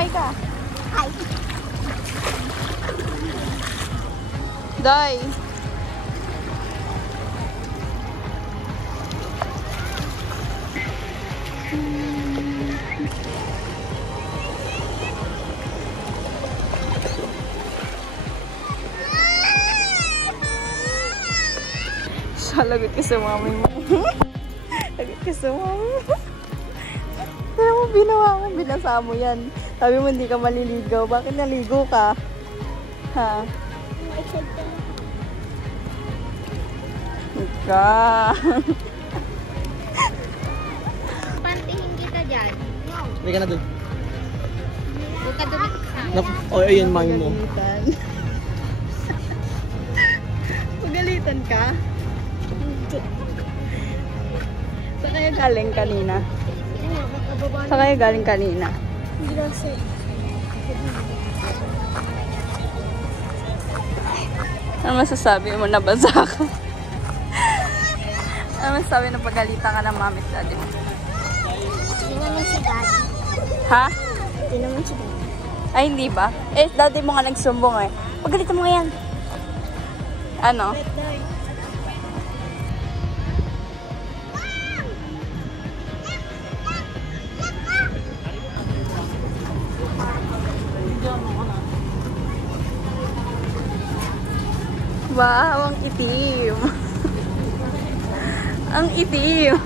Hi ka. Hi. Day. Lagot ka sa mami mo. Lagot ka sa mami mo. Kaya mo binawa mo, binasa mo yan. Sabi mo hindi ka maliligaw. Bakit naligo ka? Ha? Ika. Pantihin kita dyan. Hindi ka na dun. Huwag ka dumikit sa akin. Oh, ayun, mami mo. Pagalitan. Pagalitan ka? Saan kayo galing kanina? Saan kayo galing kanina? Ano masasabi mo? Nabasa ka? Ano masasabi na pagalitan ka ng mami at daddy mo? Hindi naman si Daddy. Ha? Hindi naman si Daddy. Ay, hindi ba? Eh, daddy mo nga nagsumbong eh. Pagalitan mo nga yan. Ano? Wow, ang itim. Ang itim.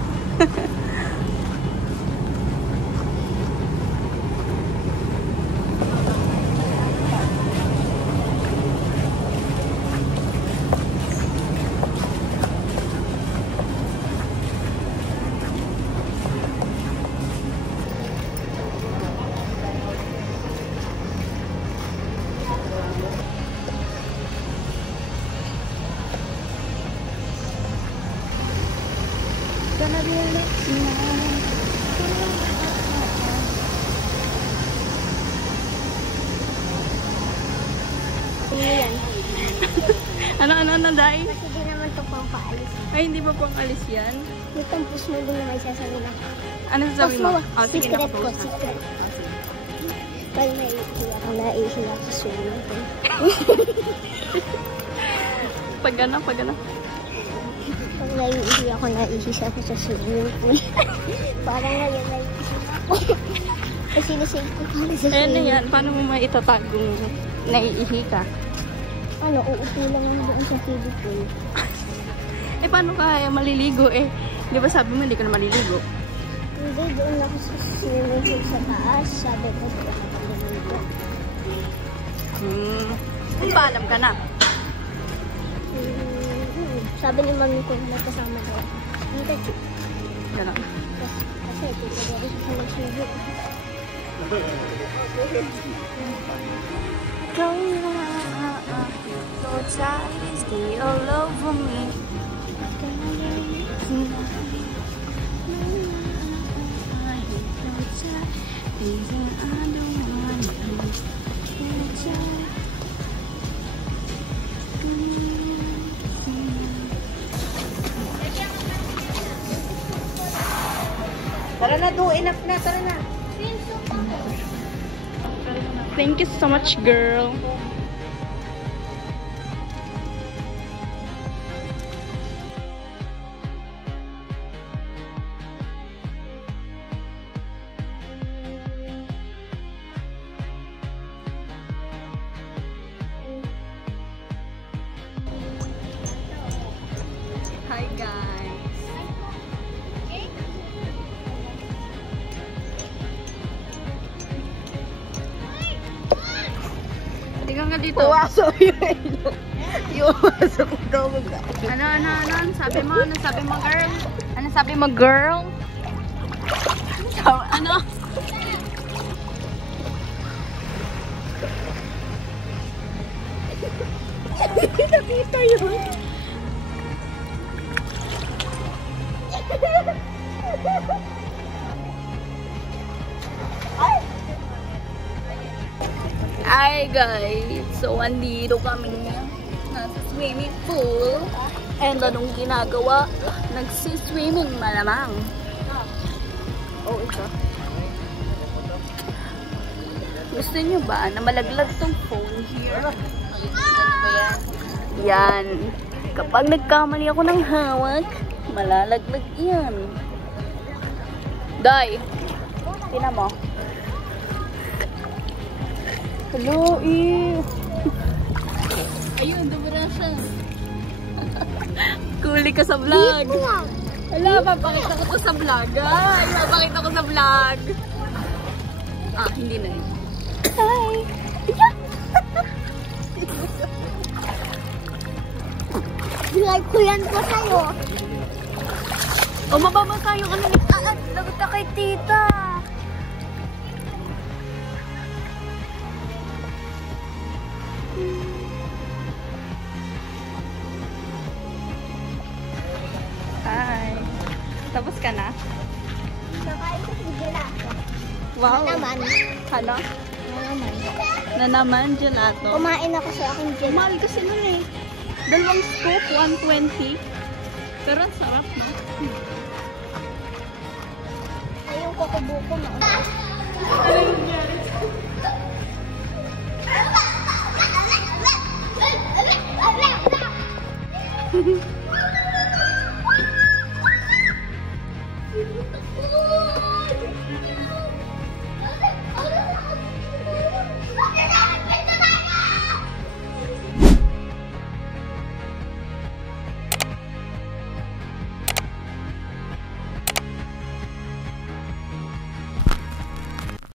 Gonna be next night. Ano, Day? Kasi di naman ito pang paalis. Ay, hindi ba pang alis yan? Yung tampos mo doon na may sasabihin ako. Ano sasabi mo? Oh, sige, Secret ko, nakapost na. secret. Pag naiiyak ako, naiiyak sa swimming pool. Pag ano? Pag naiiyak ako, naiiyak ako sa swimming pool. Parang ngayon naiiyak ako. Kasi nasave ko para sa Ayan na swimming yan. Paano mo maitatag kung naiihi ka? Ano, uupo lang yung doon sa kiddie pool. Eh, paano ka maliligo eh? Di ba sabi mo hindi ka na maliligo? Hindi, doon ako sa swimming pool sa taas. Sabi ko, doon ako maliligo. Kung paalam ka na. Sabi ni mami ko na kasama daw. Hindi. Ganun. Kasi ito daw rin sa nagsubo. Go tight, stay all over me. Tara na, do. Enough na. Tara na. Thank you so much, girl. Hi, guys. Tingnan nga dito. Puwasok yung ilo. Iuwasok ko daw mag- Ano sabi mo? Ano sabi mo, girl? Ano sabi mo, girl? Ano? Nakita yun. Hi guys! So, andito kami nasa swimming pool. And anong ginagawa? Nagsiswimming malamang. Oh, ito. Gusto niyo ba na malaglag tong phone here? Yan. Kapag nagkamali ako ng hawak, malalaglag yan. Day, tingnan mo. Hello, ayun, dumura siya. Kuli ka sa vlog. Hala, papakita ko to sa vlog. Ay, papakita ko sa vlog. Ah, hindi na rin. Hi! Like ko yan ko sa'yo. O, mababasa yung ano. Lagot ka kay tita. Hi. Tapos ka na? Nakain ko si gelato. Wow. Na naman. Ano? Na naman. Na naman, gelato. Kumain ako sa aking gelato. Mahal kasi nun eh. Dalawang scoop, 120. Pero ang sarap na. Ay, yung kukubuko mo. Ano nangyari?